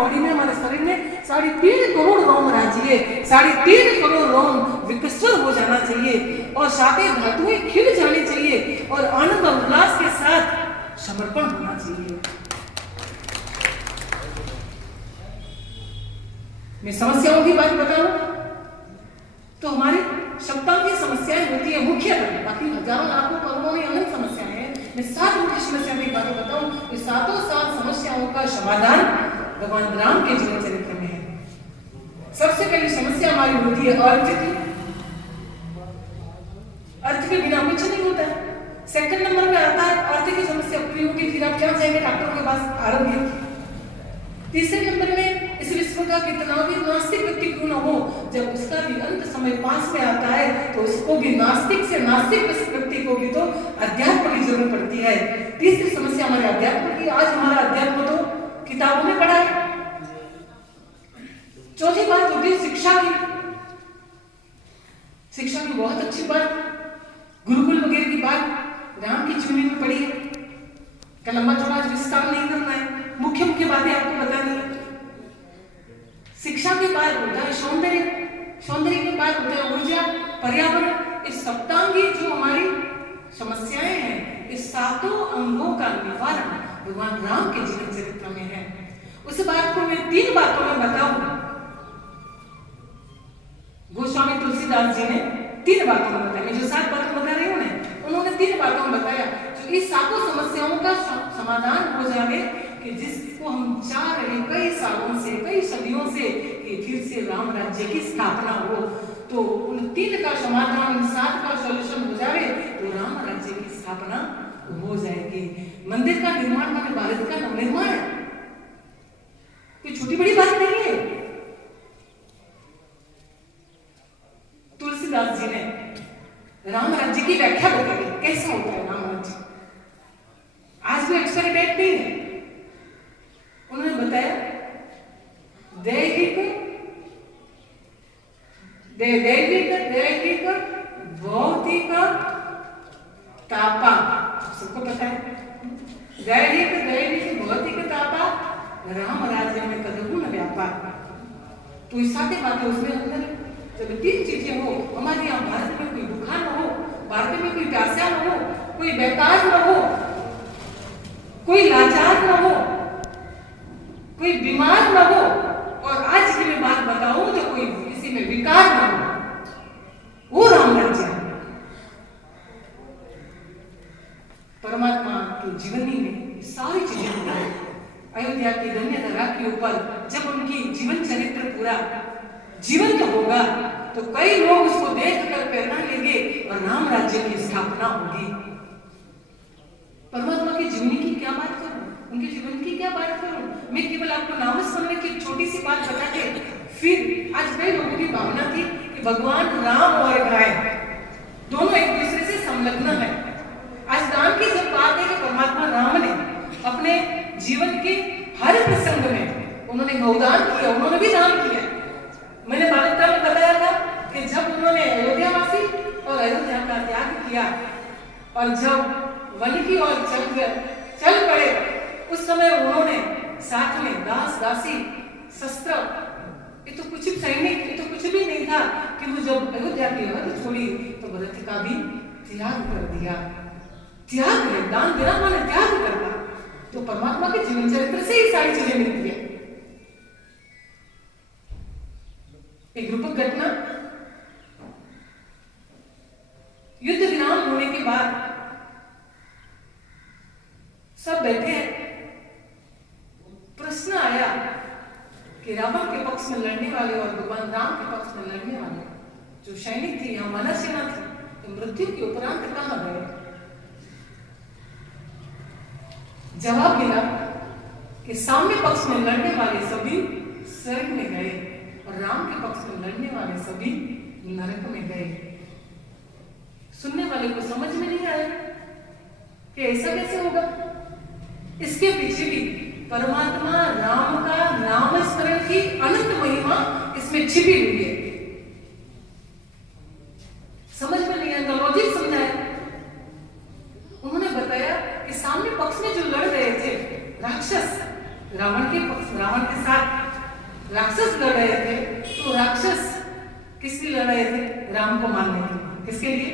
Body में, हमारे शरीर में 3.5 करोड़ रोम राज्य है। 3.5 करोड़ रोम विकसित हो जाना चाहिए और सारे धातुएं खिल जानी चाहिए और आनंद और उल्लास के साथ समर्पण होना चाहिए। मैं समस्याओं की बात बताऊं तो हमारी सप्ताह की समस्याएं होती है मुख्यतः, बाकी हजारों लाखों करोड़ों में अनेक समस्याएं हैं। मैं 7 मुख्य समस्याओं की बात बताऊं। इस 7 समस्याओं का समाधान भगवान राम के जीवन चरित्र में है। सबसे पहली समस्या हमारी होती है अर्थ की। अर्थ के बिना कुछ नहीं होता है। सेकंड नंबर में आता है अर्थ की समस्या पूरी होगी फिर आप क्या जाएंगे डॉक्टर के पास, आरोग्य। तीसरे नंबर में इस विश्व का कितना भी नास्तिक व्यक्ति क्यों न हो, जब उसका भी अंत समय पास में आता है तो उसको भी नास्तिक से नास्तिक व्यक्ति को भी तो अध्यात्म की जरूरत पड़ती है। तीसरी समस्या हमारे अध्यात्म की। आज हमारा अध्यात्म तो किताबों में पढ़ा है। चौथी बात होती है शिक्षा की। शिक्षा की बहुत अच्छी बात, गुरुकुल वगैरह की बात राम की जीवनी में पढ़ी है। का लंबा चौड़ा विस्तार नहीं करना है, मुख्य मुख्य बातें आपको बतानी है। शिक्षा के बाद होता है सौंदर्य, सौंदर्य के बाद होता है ऊर्जा, पर्यावरण। इस सप्तांगी जो हमारी समस्याएं हैं, इस 7 अंगों का निवारण भगवान राम के जीवन चरित्र में है। उस बात को मैं 3 बातों में बताऊं। गोस्वामी तुलसीदास जी ने 3 बातों में बताया। मैं जो 7 बातें बता रही हूं ना, उन्होंने 3 बातों में बताया जो इस 7 समस्याओं का समाधान हो जाए कि जिसको हम चाह रहे कई सालों से, कई सदियों से कि फिर से राम राज्य की स्थापना हो, तो उन 3 का समाधान, उन 7 का सॉल्यूशन हो जाए तो राम राज्य की स्थापना हो जाएगी। मंदिर का निर्माण माने भारत का नवनिर्माण है, कोई छोटी बड़ी बात नहीं है। तुलसीदास जी ने राम राज्य की व्याख्या बताई कैसा होता है राम राज्य। आज भी एक्सपेरिमेंट नहीं है। उन्होंने बताया दैहिक भौतिक तापा, सबको पता है दैहिक भौतिक तापा राम राज्य में कदगुण व्यापार। तो इस 7 बातें उसमें अंदर जब 3 चीजें हो, हमारे यहाँ भारत में कोई भूखा न हो, भारत में कोई प्यासा न हो, कोई बेकार न हो, कोई लाचार न हो, कोई बीमार न हो, और आज की मैं बात बताऊं तो कोई किसी में विकार न हो, वो राम राज्य है। परमात्मा की जीवनी में सारी चीजें होती है। अयोध्या की धन्य धरा के ऊपर जब उनकी जीवन चरित्र पूरा जीवंत होगा तो कई लोग उसको देखकर प्रेरणा लेंगे और राम राज्य की स्थापना होगी। परमात्मा की जीवनी की क्या बात करूं, उनके जीवन की क्या बात करूं। मैं केवल आपको नामस्मरण की एक छोटी सी बात बता के फिर आज कई लोगों की भावना थी कि भगवान राम और गाय दोनों एक दूसरे से संलग्न है। आज राम की जब बात है कि परमात्मा राम ने अपने जीवन के हर प्रसंग में उन्होंने गौदान किया, उन्होंने भी दान किया। मैंने बालिका में बताया था कि जब उन्होंने अयोध्यावासी और अयोध्या का त्याग किया और जब वन की ओर चल पड़े, उस समय उन्होंने साथ में दास दासी शस्त्र, ये तो कुछ सैनिक, ये तो कुछ भी नहीं था, किंतु जब अयोध्या की हद छोड़ी तो भरत का भी त्याग कर दिया। त्याग है, दान देना माने त्याग करना। तो परमात्मा के जीवन चरित्र से ही सारी चीजें मिलती है। एक रूपक घटना, युद्ध विराम होने के बाद सब बैठे हैं। प्रश्न आया कि रावण के पक्ष में लड़ने वाले और भगवान राम के पक्ष में लड़ने वाले जो सैनिक थे, यहाँ मानव सेना थी, तो मृत्यु के उपरांत कहां गए। जवाब मिला कि सामने पक्ष में लड़ने वाले सभी स्वर्ग में गए और राम के पक्ष में लड़ने वाले सभी नरक में गए। सुनने वाले को समझ में नहीं आया कि ऐसा कैसे होगा। इसके पीछे भी परमात्मा राम का नाम स्मरण की अनंत महिमा इसमें छिपी हुई है। समझ में नहीं आया, लॉजिक समझाया। उन्होंने बताया कि सामने पक्ष में जो लड़ रहे थे राक्षस, रावण के साथ राक्षस लड़ रहे थे, तो राक्षस किसके लिए लड़ रहे थे? राम को मारने के लिए। किसके लिए?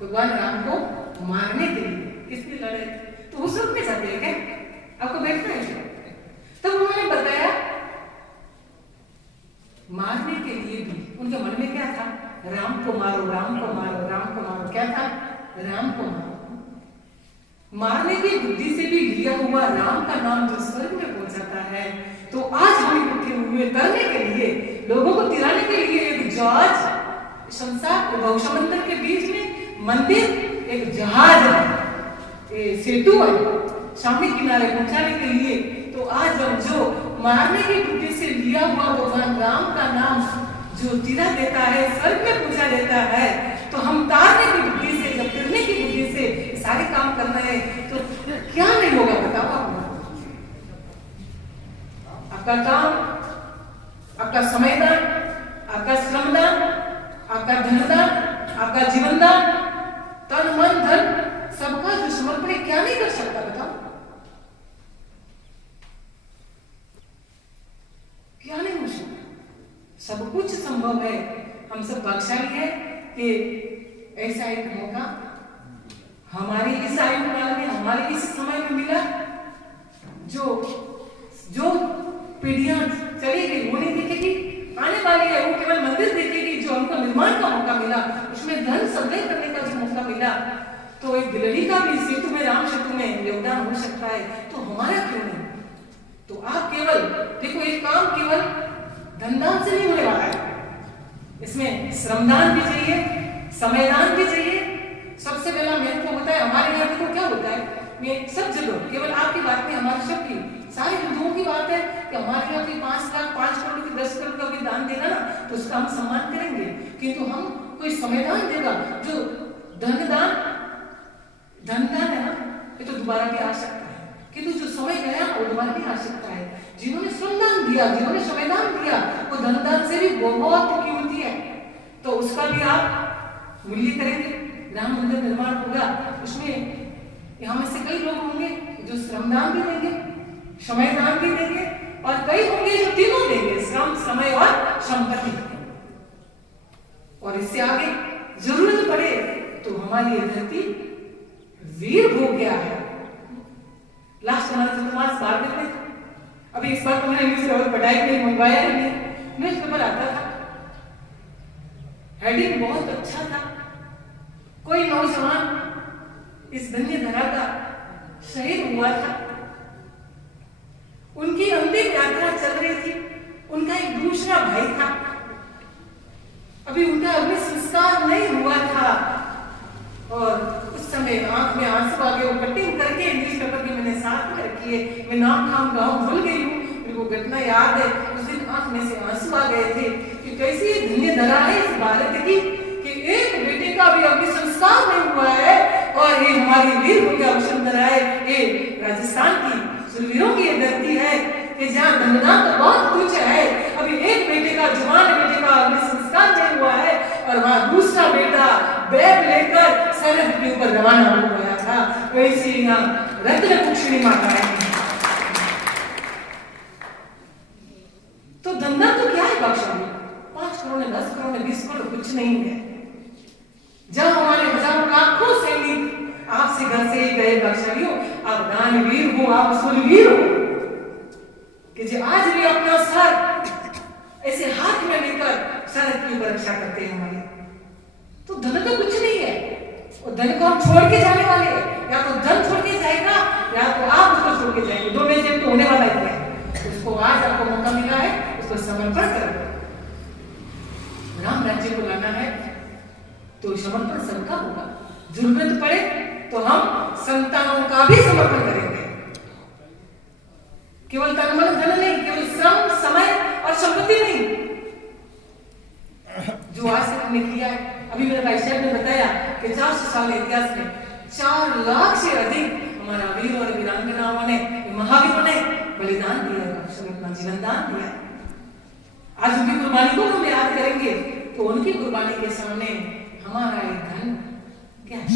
भगवान राम को मारने के लिए। किसके लिए लड़ रहे थे? तो उस रूप में जाते हैं क्या? आपको बैठना है क्या? तब उन्होंने बताया मारने के लिए भी उनके मन में क्या था? राम को मारो, राम को मारो, राम को मारो। क्या था? राम को मारो। मारने की बुद्धि से भी लिया हुआ राम का नाम जो स्वर्ग में पहुंचाता है, तो आज हम इकट्ठे हुए करने के लिए, लोगों को तिराने के लिए एक जहाज, संसार गौशामंदिर के बीच में मंदिर, एक जहाज है, सेतु है, सामने किनारे पहुंचाने के लिए। तो आज हम जो मारने की बुद्धि से लिया हुआ भगवान राम का नाम जो तिरा देता है, स्वर्ग में पहुंचा देता है, तो हम तारने की बुद्धि से, जब तिरने की बुद्धि से सारे काम करना है, तो क्या नहीं होगा बताओ आपको? आपका काम, आपका समयदान, आपका श्रमदान, आपका धनदान, आपका जीवनदान, तन मन धन सबका जो समर्पण है, क्या नहीं कर सकता बताओ? क्या नहीं हो सकता? सब कुछ संभव है। हम सब भाग्यशाली है कि ऐसा एक मौका हमारी इस आयु काल में, हमारे इस समय में मिला। जो पीढ़ियां चली गई वो नहीं देखेगी, आने वाली है वो केवल मंदिर देखेगी। जो हमको निर्माण का मौका मिला, उसमें धन संग्रह करने का जो मौका मिला, तो एक दिल्ली का भी सेतु में, राम सेतु में योगदान हो सकता है, तो हमारा क्यों नहीं? तो आप केवल देखो, एक काम केवल धनदान से नहीं होने वाला है, इसमें श्रमदान भी चाहिए, समयदान भी चाहिए। सबसे पहला महत्व होता है हमारे यहाँ देखो क्या होता है, मैं सब जगह, केवल आपकी बात नहीं, हमारे सबकी, सारे हिंदुओं की बात है कि हमारे यहाँ की 5 लाख 5 करोड़ की 10 करोड़ का भी दान देगा ना, तो उसका हम सम्मान करेंगे। किंतु हम कोई समयदान देगा, जो धनदान है ना, ये तो दोबारा भी आ सकता है, किंतु जो समय गया वो दोबारा भी आ सकता है। जिन्होंने श्रमदान दिया, जिन्होंने समयदान दिया, वो धनदान से भी बहुत कीमती है, तो उसका भी आप मूल्य करेंगे। राम मंदिर निर्माण होगा, उसमें यहाँ में से कई लोग होंगे जो श्रमदान भी देंगे, समयदान भी देंगे, और कई होंगे जो तीनों देंगे, श्रम, समय और संपत्ति। और इससे आगे जरूरत पड़े तो हमारी ये धरती वीर हो गया है। लास्ट हमारे चतुर्मास बार में थे, अभी इस बार तो मैंने न्यूज पेपर पढ़ाई के लिए मंगवाया ही नहीं, न्यूज पेपर आता था, हेडिंग बहुत अच्छा था, कोई नौजवान इस धन्य धरा का शहीद हुआ था, उनकी अंतिम यात्रा चल रही थी, उनका एक दूसरा भाई था, अभी उनका अग्नि संस्कार नहीं हुआ था, और उस समय आंख में आंसू आ गए। वो कटिंग करके न्यूज़पेपर की मैंने साथ में रखी है, मैं नाम गाँव भूल गई हूँ, मेरे को घटना याद है। उस दिन आंख में से आंसू आ गए थे कि कैसी धन्य धरा है इस भारत की, कि एक बेटे का भी अग्नि संस्कार नहीं हुआ है, और ये हमारी वीर भूमि वसुंधरा है, ये राजस्थान की शूरवीरों की धरती है, कि जहाँ धनदान तो बहुत कुछ है, अभी एक बेटे का, जवान बेटे का अग्नि संस्कार नहीं हुआ है, और वहाँ दूसरा बेटा बैग लेकर सरहद के ऊपर रवाना हो गया था। वैसे यहाँ रत्न कुक्षिणी माता है। तो धंधा तो क्या है बख्शाली, 5 करोड़ 10 करोड़ 20 करोड़ कुछ नहीं है। जब हमारे हजारों लाखों सैनिक आपसे घर से गए बख्शालियों, आप दानवीर हो, आप शूरवीर हो, कि जो आज भी अपना सर ऐसे हाथ में लेकर सरहद की रक्षा करते हैं हमारे। तो धन तो कुछ नहीं है, और धन को हम छोड़ के जाने वाले हैं, या तो धन छोड़ के जाएगा, या तो आप उसको छोड़ के जाएंगे, दो में से तो होने वाला ही है। उसको आज आपको मौका मिला है, उसको समर्पण करो। राम राज्य को लाना है तो समर्पण सबका होगा, जरूरत पड़े तो हम संतानों का भी समर्पण करेंगे, केवल तन मन धन नहीं, केवल श्रम, समय और संपत्ति नहीं, जो आज तक हमने किया है। अभी मेरे भाई साहब ने बताया कि 400 साल इतिहास में 4 लाख से अधिक हमारा वीर और वीरांगनाओं ने, महावीरों ने बलिदान दिया है, अपना जीवन दान दिया है। आज उनकी कुर्बानी को हम याद करेंगे, तो उनकी कुर्बानी के सामने हमारा एक धन क्या है?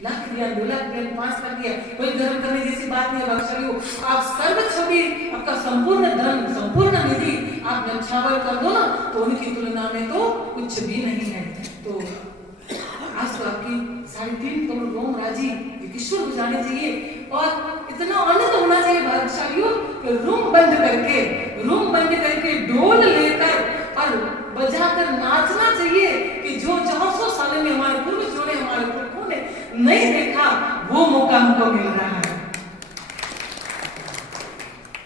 लाख दिया, 2 लाख दिया, 5 लाख दिया, कोई गर्व करने जैसी बात नहीं है भाग्यशाली हो। आप सर्व छवि, आपका संपूर्ण धन, संपूर्ण निधि आप न्यौछावर कर दो ना, तो उनकी तुलना में तो कुछ भी नहीं है। तो आज तो आपकी 3.5 करोड़ रोम राजी विकिश्वर हो जाने चाहिए और इतना आनंद होना चाहिए भाग्यशालियों कि रूम बंद करके डोल लेकर और बजाकर नाचना चाहिए कि जो 400 साल में हमारे पूर्वजों ने, हमारे पुरखों ने नहीं देखा, वो मौका हमको मिल रहा है।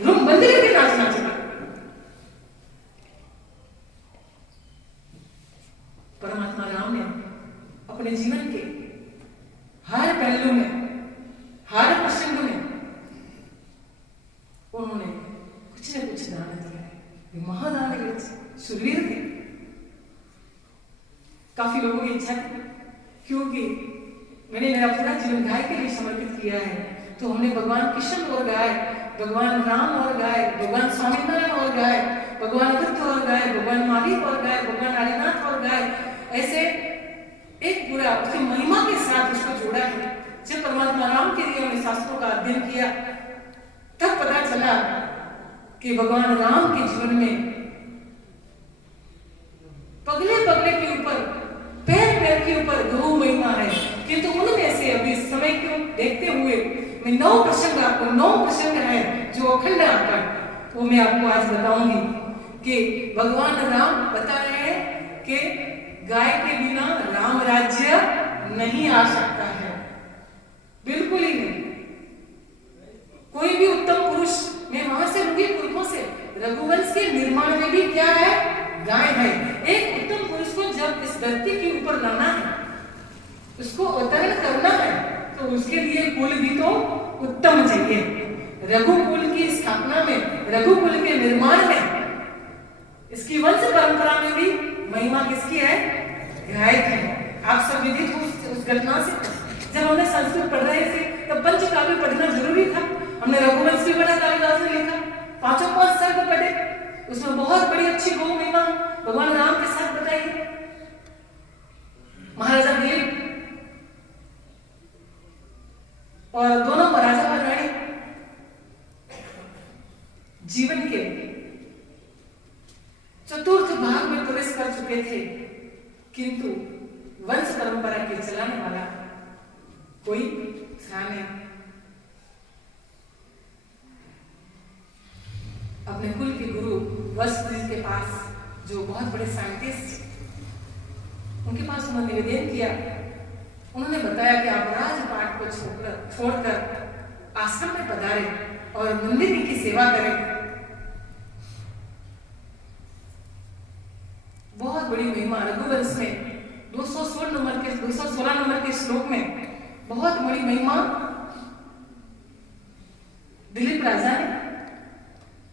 रूम बंद करके नाचना चाहिए। परमात्मा राम ने अपने जीवन के हर पहलू में, हर प्रसंग में उन्होंने कुछ न कुछ दान दिया है। महादान शूरवीर थे। काफी लोगों की इच्छा थी, क्योंकि मैंने मेरा पूरा जीवन गाय के लिए समर्पित किया है, तो हमने भगवान कृष्ण और गाय, भगवान राम और गाय, भगवान स्वामीनारायण और गाय, भगवान बुद्ध और गाय, भगवान महावीर और गाय, भगवान आदिनाथ और गाय, ऐसे एक पूरा उसकी महिमा के साथ उसको जोड़ा है। जब परमात्मा राम के लिए हमने शास्त्रों का अध्ययन किया, तब पता चला कि भगवान राम के जीवन में पगले पगले के ऊपर, पैर पैर के ऊपर 2 महिमा है, किंतु उनमें से अभी समय को देखते हुए मैं 9 प्रसंग है जो अखंड आकर, वो मैं आपको आज बताऊंगी कि भगवान राम बता रहे हैं कि गाय के बिना राम राज्य नहीं आ सकता है, बिल्कुल ही नहीं। कोई भी उत्तम पुरुष, मैं वहां से लूंगी पुरखों से, रघुवंश के निर्माण में भी क्या है, गाय है। एक उत्तम पुरुष को जब इस धरती के ऊपर लाना है, उसको अवतरण करना है, तो उसके लिए कुल भी तो उत्तम चाहिए। रघुकुल की स्थापना में, रघुकुल के निर्माण में, इसकी वंश परंपरा में भी महिमा किसकी है, गाय की है। आप सब विदित हो उस घटना से। जब हमने संस्कृत पढ़ रहे थे तब पंचकाव्य पढ़ना जरूरी था। हमने रघुवंश भी पढ़ा, कालिदास ने लिखा, 5 सर्ग पढ़े, उसमें बहुत बड़ी अच्छी गौ महिमा भगवान राम के साथ बताई है। महाराजा देव और दोनों महाराजा और रानी जीवन के चतुर्थ भाग में प्रवेश कर चुके थे, किंतु वंश परंपरा के चलाने वाला कोई था नहीं। अपने कुल के गुरु वशिष्ठ जी के पास, जो बहुत बड़े साइंटिस्ट थे, उनके पास उन्होंने निवेदन किया। उन्होंने बताया कि आप राजपाट को छोड़कर आश्रम में पधारे और नंदिनी की सेवा करें। बहुत बड़ी महिमा रघुवंश में 216 नंबर के श्लोक में बहुत बड़ी महिमा दिलीप राजा ने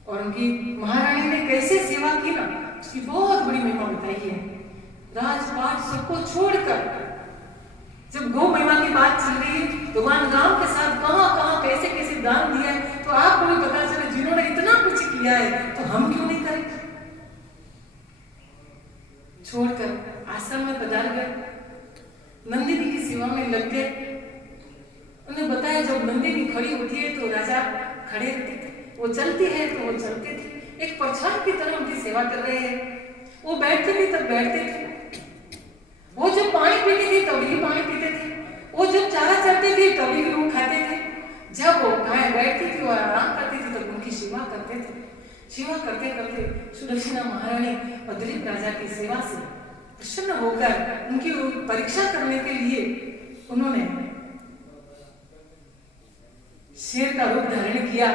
और उनकी महारानी ने कैसे सेवा की ना, उसकी बहुत बड़ी महिमा बताई है। राजपाट सबको छोड़कर, जब गौ महिमा की बात चल रही है, भगवान राम के साथ कहां कैसे कैसे दान दिया है, तो आपको भी पता चले जिन्होंने इतना कुछ किया है, तो हम क्यों नहीं करें। छोड़कर आश्रम में पधार गए, नंदिनी की सेवा में लग गए। उन्हें बताया जब नंदिनी खड़ी होती है तो राजा खड़े रहते थे, वो चलती है तो वो चलते थे, एक परछाई की तरह उनकी सेवा कर रहे हैं। वो बैठते थे तब बैठते थे, वो जब पानी पीते थे तभी पानी पीते थे, वो जब चारा चलते थे तभी भी वो खाते थे। जब वो गाय बैठती थी और आराम करती थी तब उनकी सेवा करते थे। सेवा करते करते सुदक्षिणा महारानी और दिलीप राजा की सेवा से प्रसन्न होकर उनकी परीक्षा करने के लिए उन्होंने शेर का रूप धारण किया।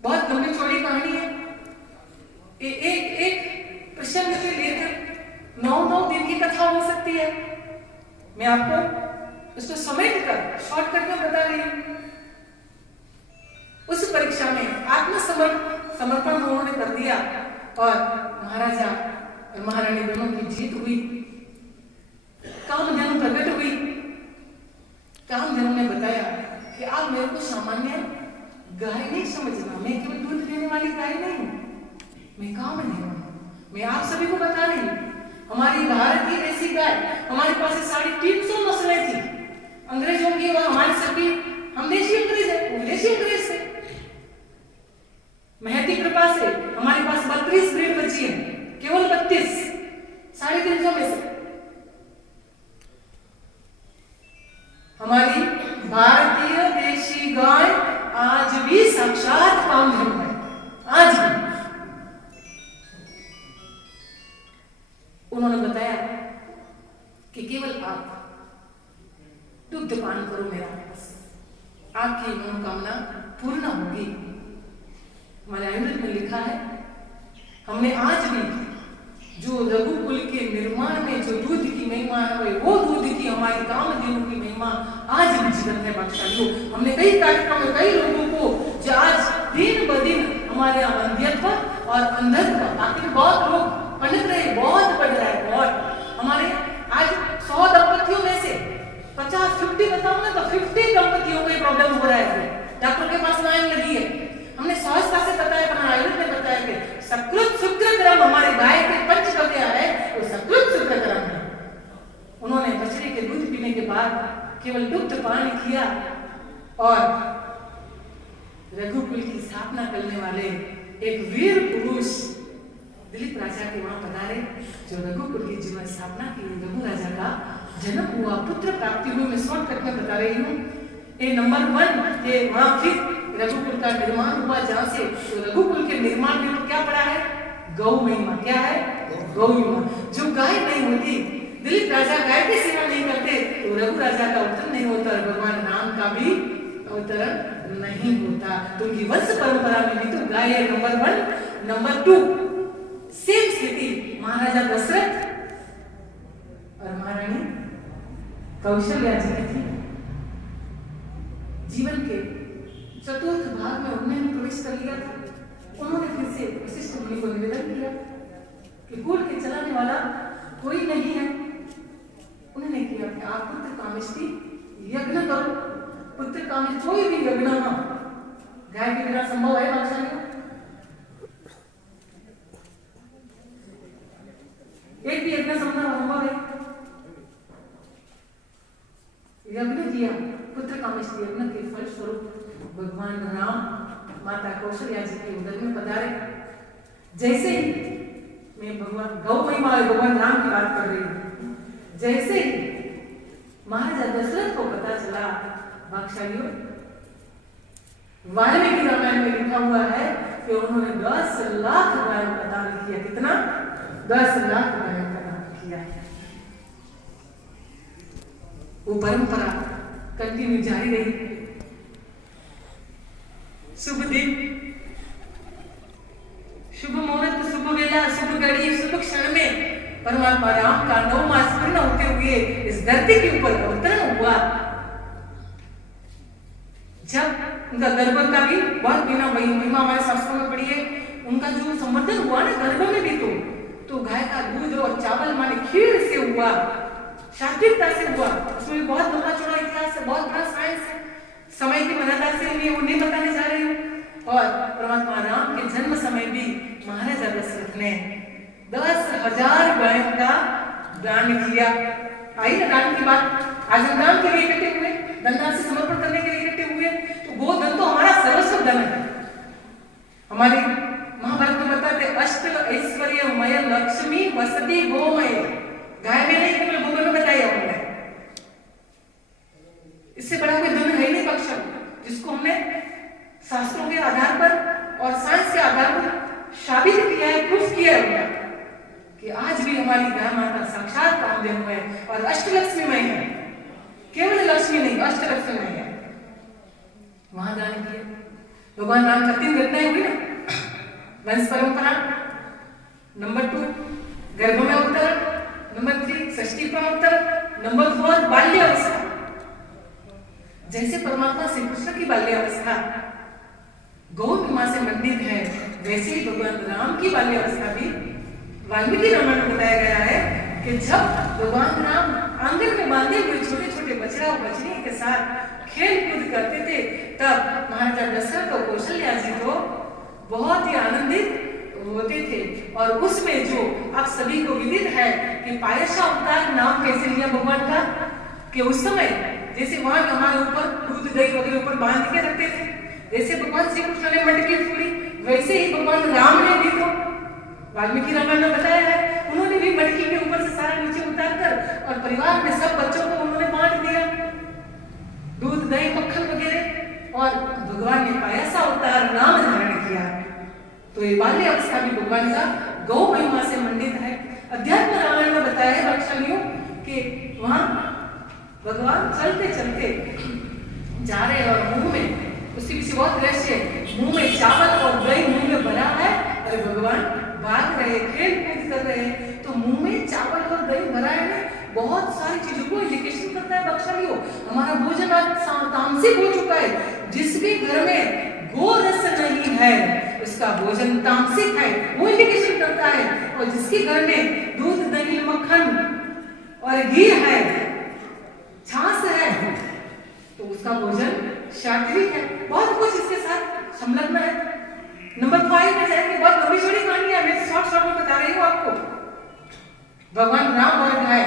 बहुत लंबी चौड़ी कहानी है, एक प्रसंग से लेकर 9 दिन की कथा हो सकती है। मैं आपको उसको समेट कर शॉर्टकट में बता रही हूं। उस परीक्षा में आत्मसमर्पण उन्होंने कर दिया और महाराजा और महारानी दोनों की जीत हुई। कामधेनु प्रकट हुई। कामधेनु ने बताया कि आप मेरे को सामान्य गाय नहीं समझना, मैं केवल दूध देने वाली गाय नहीं हूं, मैं कामधेनु हूं। मैं आप सभी को बता रही हूं, हमारी भारत की देसी गाय, हमारे पास 350 नस्लें थी। अंग्रेजों की और हमारे सबकी, हम देशी अंग्रेज है, वो विदेशी अंग्रेज है। महती कृपा से हमारे पास 32 ब्रीड बची है, केवल 32, 350 में से। हमारी भारतीय देशी गाय आज भी साक्षात कामधेनु है, आज भी। उन्होंने बताया कि केवल आप दुग्ध पान करो मेरा, आपकी मनोकामना पूर्ण होगी। हमारे आयुर्वेद में लिखा है, हमने आज भी जो रघुकुल के निर्माण में जो दूध की महिमा है, वो दूध की हमारी कामधेनु की महिमा आज भी जीवन है भाग्यशालियों। हमने कई कार्यक्रम में कई लोगों को जो आज दिन ब दिन हमारे यहाँ अंधत्व और अंधत्व, आखिर बहुत लोग पढ़ रहे, बहुत पढ़ रहा है, बहुत। हमारे आज 100 दंपतियों में से 50-50 बताऊं ना तो 50 दंपतियों को प्रॉब्लम हो रहा है, डॉक्टर के पास लाइन लगी है। हमने सहजता से बताया, हमारे आयुर्वेद ने बताया कि सकृत शुक्रक्रम हमारे गाय के पंचगव्य है, वो सकृत शुक्रक्रम है। उन्होंने बछड़े के दूध पीने के बाद केवल दुग्ध पान किया और रघुकुल की स्थापना करने वाले एक वीर पुरुष दिलीप राजा के वहां पधारे, जो रघुकुल की जीवन स्थापना की। रघु राजा का जन्म हुआ, पुत्र प्राप्ति हुई। मैं शॉर्टकट में बता रही हूँ। ये नंबर 1 ये वहां फिर रघुकुल का निर्माण हुआ, जहां से तो रघुकुल के निर्माण में तो क्या पड़ा है, गौ महिमा। क्या है, गौ महिमा। जो गाय नहीं होती, दिलीप राजा गाय की सेवा नहीं करते, तो रघु राजा का अवतरण नहीं होता, भगवान राम का भी अवतरण नहीं होता। तो उनकी वंश परंपरा में भी तो गाय है नंबर 1। नंबर 2 सेम स्थिति महाराजा दशरथ और महारानी कौशल्या जी की थी। जीवन के चतुर्थ भाग में उन्होंने प्रवेश कर लिया था। उन्होंने फिर से वशिष्ठ मुनि को निवेदन किया कि कुल के चलाने वाला कोई नहीं है। उन्होंने किया कि आप पुत्र कामेष्टि यज्ञ करो। पुत्र कामेष्टि कोई भी यज्ञ हो, गाय के बिना संभव है भाग्यशाली। एक भी यज्ञ संभव है। यज्ञ किया, पुत्र कामेष्टि यज्ञ के फल स्वरूप भगवान राम माता कौशल्या जी के उदर में पधारे। जैसे ही मैं भगवान गौ महिमा भगवान राम की बात कर रही हूँ, जैसे ही महाराजा दशरथ को पता चला, भाग्यशालियों वाल्मीकि रामायण में लिखा हुआ है कि उन्होंने 10 लाख गायों का दान किया। कितना? 10 लाख गायों का दान किया। वो परंपरा कंटिन्यू जारी रही। शुभ दिन, शुभ मुहूर्त, शुभ वेला, शुभ घड़ी, शुभ क्षण में परमात्मा राम का 9 मास पूर्ण होते हुए इस धरती के ऊपर अवतरण हुआ। जब उनका गर्भ का भी बहुत बिना महिमा हमारे शास्त्रों में पड़ी है। उनका जो संवर्धन हुआ ना गर्भ में भी, तो गाय का दूध और चावल माने खीर से हुआ, शास्त्रीयता से हुआ। उसमें बहुत लंबा चौड़ा इतिहास है, बहुत बड़ा साइंस है। समय की मर्यादा से मैं वो नहीं बताने जा रही हूँ। और परमात्मा राम के जन्म समय भी महाराजा दशरथ ने 10,000 गायों का दान किया। आई ना दान की बात। आज हम दान के लिए इकट्ठे हुए, धनदान से समर्पण करने के लिए इकट्ठे हुए। तो गोधन तो हमारा सर्वस्व धन है। हमारे महाभारत में बताते अष्ट ऐश्वर्यमय लक्ष्मी वसति गोमय। गाय में नहीं, केवल गोबर में बताया उन्होंने। इससे बड़ा कोई धन है नहीं पक्ष, जिसको हमने शास्त्रों के आधार पर और साइंस के आधार पर साबित किया है, प्रूफ किया है कि आज भी हमारी गाय माता साक्षात कामधेनु है और अष्टलक्ष्मीमय है। केवल लक्ष्मी नहीं, अष्टलक्ष्मीमय है। वहां दान किया। भगवान राम का 3 घटनाएं हुई ना, वंश परंपरा, नंबर 2 गर्भ में अवतरण, नंबर 3 षष्ठी प्रवर्तन, नंबर 4 बाल्यावस्था। जैसे परमात्मा श्री कृष्ण की बाल्यावस्था गौ महिमा से मंडित है, वैसे ही भगवान राम की बाल्यावस्था भी वाल्मीकि रामायण में बताया गया है कि जब भगवान राम आंगन में बांधे हुए छोटे छोटे बछड़ा और बछड़ी के साथ खेल कूद करते थे, तब महाराजा दशरथ और कौशल्या जी को बहुत ही आनंदित होते थे। और उसमें जो आप सभी को विदित है कि पायशा अवतार नाम कैसे लिया भगवान का, कि उस समय जैसे वहां हमारे ऊपर दूध दही वगैरह ऊपर बांध के रखते थे, जैसे भगवान श्री कृष्ण ने मटकी फोड़ी, वैसे ही भगवान राम ने भी तो वाल्मीकि रामायण में बताया है, उन्होंने भी मटकी के ऊपर से सारा नीचे उतार कर और परिवार में सब बच्चों को उन्होंने बांट दिया, दूध दही मक्खन वगैरह, और भगवान ने पाया सा अवतार नाम धारण किया। तो ये बाल्य अवस्था भी भगवान का गौ महिमा से मंडित है। अध्यात्म रामायण में बताया है वत्सलियों कि वहां भगवान चलते चलते जा रहे और मुंह में, उसके पीछे बहुत रहस्य है, मुंह में चावल और दही मुंह में भरा है और भगवान भाग रहे, खेल कूद कर रहे हैं, तो मुंह में चावल और दही भरा है, बहुत सारी चीजों को इंडिकेशन करता है बख्शलियों। हमारा भोजन आज तामसिक हो चुका है, जिसके घर में गो रस नहीं है उसका भोजन तामसिक है, वो इंडिकेशन करता है, और जिसके घर में दूध दही मक्खन और घी है, छाछ है, तो उसका भोजन सात्विक है। बहुत कुछ इसके साथ संलग्न है। नंबर 5 में जाएंगे, बहुत लंबी चौड़ी कहानी है, मैं शॉर्ट शॉर्ट में बता रही हूँ आपको। भगवान राम और गाय।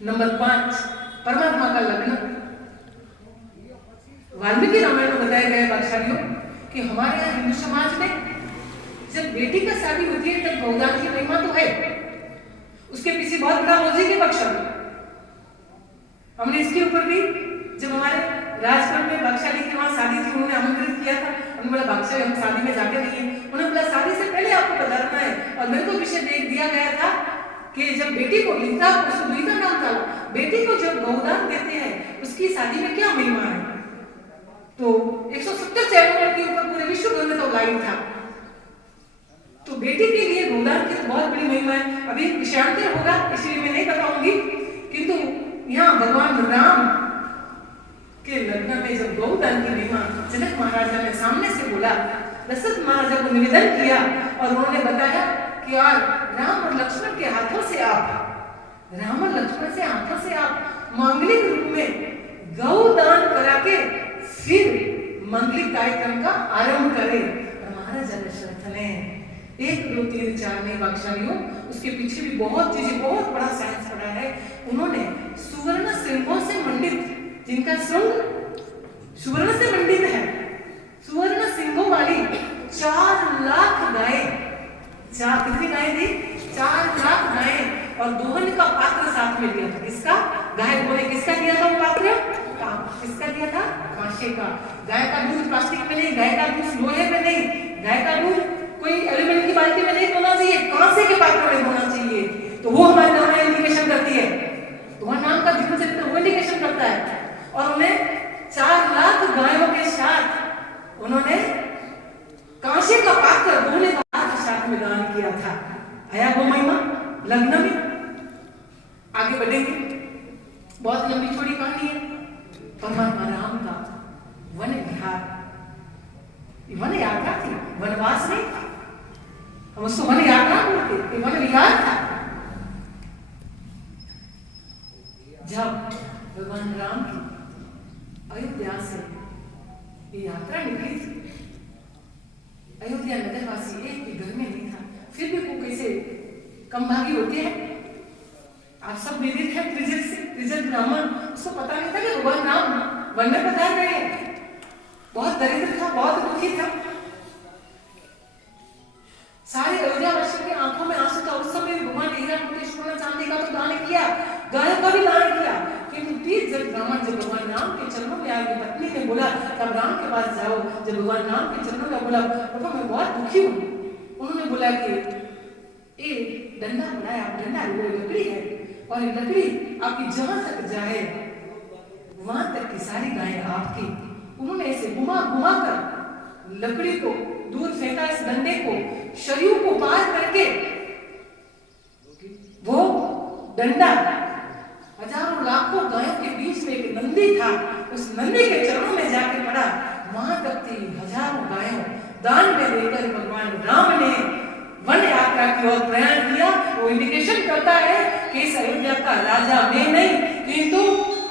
नंबर 5 परमात्मा का लग्न। वाल्मीकि रामायण में बताया गया वत्सलियों कि हमारे यहाँ हिंदू समाज में जब बेटी का शादी होती है तब गौदान की महिमा तो है, उसके पीछे बहुत बड़ा लॉजिक है बख्शाली। हमने इसके ऊपर भी जब हमारे राजपुर में बख्शाली की वहां शादी थी, उन्होंने आमंत्रित किया था, उन्होंने बोला बख्शाली हम शादी में जाते नहीं है, उन्होंने बोला शादी से पहले आपको पधारना है, और मेरे को विषय देख दिया गया था कि जब बेटी को लिखता सुदीता नाम था, बेटी को जब गौदान देते हैं उसकी शादी में क्या महिमा है, तो 170 चैनलों के ऊपर पूरे विश्व भर में तो लाइव था। तो बेटी के लिए गौदान की तो बहुत बड़ी महिमा है। अभी विषयांतर होगा इसलिए मैं नहीं बताऊंगी, किंतु यहाँ भगवान राम के लग्न में जब गौदान की महिमा जनक महाराजा ने सामने से बोला, दशरथ महाराजा को निवेदन किया और उन्होंने बताया कि यार राम और लक्ष्मण के हाथों से आप, राम और लक्ष्मण से हाथों से आप मांगलिक रूप में गौदान करा के फिर मंगलिक कार्यक्रम का आरंभ करें। महाराजा दशरथ ने 1 2 3 4 नहीं बख्शालियों, उसके पीछे भी बहुत चीजें, बहुत बड़ा साइंस पड़ा है। उन्होंने सुवर्ण सिंहों से मंडित, जिनका श्रृंग सुवर्ण से मंडित है, सुवर्ण सिंहों वाली 4 लाख गायें, कितनी गायें थी? 4 लाख गायें, और दोहन का पात्र साथ में दिया था। किसका? गाय को ने किसका दिया था वो पात्र? किसका दिया था? कांसे का। गाय का दूध प्लास्टिक में नहीं, गाय का दूध लोहे में नहीं, गाय का दूध कोई एल्यूमिनियम की बाल्टी में नहीं होना चाहिए, कांसे के पात्र में होना चाहिए। तो वो हमारे नाम में इंडिकेशन करती है, तुम्हारे नाम का जीवन चरित्र वो इंडिकेशन करता है। और उन्हें 4 लाख गायों के साथ उन्होंने कांसे का पात्र दोहने का पात्र साथ में दान किया था। आया वो महिमा लग्न में। आगे बढ़ेंगे, बहुत लंबी छोड़ी कहानी है। परमात्मा राम का वन विहार, वन यात्रा थी, वनवास नहीं था, हम उसको वन यात्रा बोलते, वन विहार था। जब भगवान राम की अयोध्या से ये यात्रा निकली थी, अयोध्या नगरवासी एक भी घर में नहीं था, फिर भी वो कैसे कम भागी होते हैं। आप सब विदित है, त्रिजट ब्राह्मण, उसको पता नहीं था कि भगवान राम वन में पधार रहे हैं। बहुत दरिद्र था, बहुत दुखी था, सारे अयोध्यावासियों की आंखों में आंसू था। उस समय भगवान हीरा मोती सोना चांदी का तो दान किया, गायों का भी दान किया, किंतु त्रिजट ब्राह्मण जब भगवान राम के चरणों में आए, पत्नी ने बोला तब राम के पास जाओ। जब भगवान राम के चरणों में बोला प्रभु मैं बहुत दुखी हूँ, उन्होंने बोला कि एक डंडा बनाया, डंडा वो लकड़ी है, और लकड़ी आपकी जहां तक जाए वहां तक की सारी गायें आपकी। उन्होंने ऐसे घुमा घुमा कर लकड़ी को दूर फेंका, इस डंडे को शरीर को पार करके वो डंडा हजारों लाखों गायों के बीच में एक नंदी था, उस नंदी के चरणों में जाके पड़ा। वहां तक थी हजारों गायों दान में देकर भगवान राम ने वन यात्रा की ओर प्रयाण किया। वो इंडिकेशन करता है कि इस अयोध्या का राजा मैं नहीं, किंतु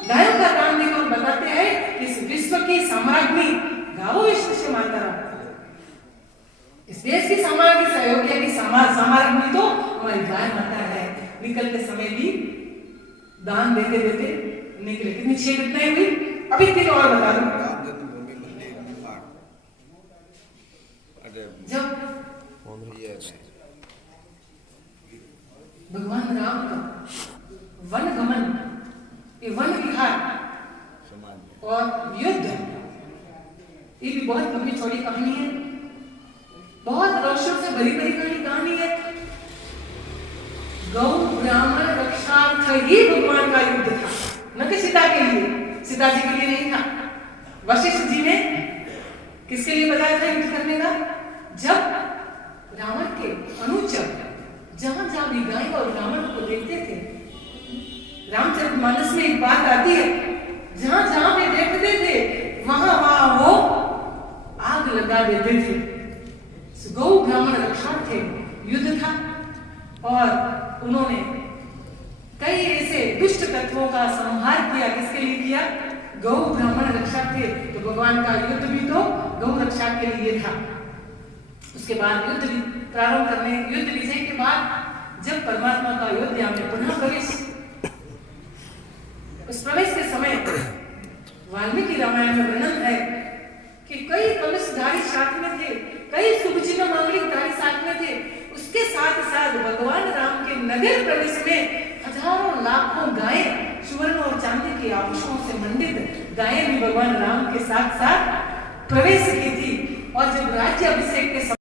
गायों का दान देकर बताते हैं कि इस विश्व की साम्राज्ञी गावो विश्व से माता, इस देश की साम्राज्ञी, इस अयोध्या की साम्राज्ञी तो हमारी गाय माता है। निकलते समय भी दान देते देते निकले। कितनी 6 घटनाएं हुई। अभी 3 और बता दूं। जब भगवान राम का वन गमन, ये वन विहार और युद्ध, ये भी बहुत लंबी चौड़ी कहानी है, बहुत रोशों से भरी भरी कहानी है। गौ ब्राह्मण रक्षार्थ ही भगवान का युद्ध था, न कि सीता के लिए, सीता जी के लिए नहीं था। वशिष्ठ जी ने किसके लिए बताया था युद्ध करने का? जब रावण के अनुचर जहां जहां भी गाय और रावण को देखते थे, रामचरितमानस में एक बात आती है, जहां जहां भी देखते थे वहां वहां वो आग लगा देते थे। गौ ब्राह्मण रक्षार्थ युद्ध था और उन्होंने कई ऐसे दुष्ट तत्वों का संहार किया। किसके लिए किया? गौ ब्राह्मण रक्षा थे। तो भगवान का युद्ध भी तो गौ रक्षा के लिए था। उसके बाद युद्ध प्रारंभ करने, युद्ध विजय के बाद जब परमात्मा का अयोध्या में पुनः प्रवेश, उस प्रवेश के समय वाल्मीकि रामायण में वर्णन है कि कई कलशधारी साथ में थे, कई शुभ चिन्ह मांगलिकधारी साथ में थे। उसके साथ साथ भगवान राम के नगर प्रवेश में हजारों लाखों गायें, सुवर्ण और चांदी के आभूषणों से मंडित गायें भी भगवान राम के साथ साथ प्रवेश की थी। और जब राज्य अभिषेक के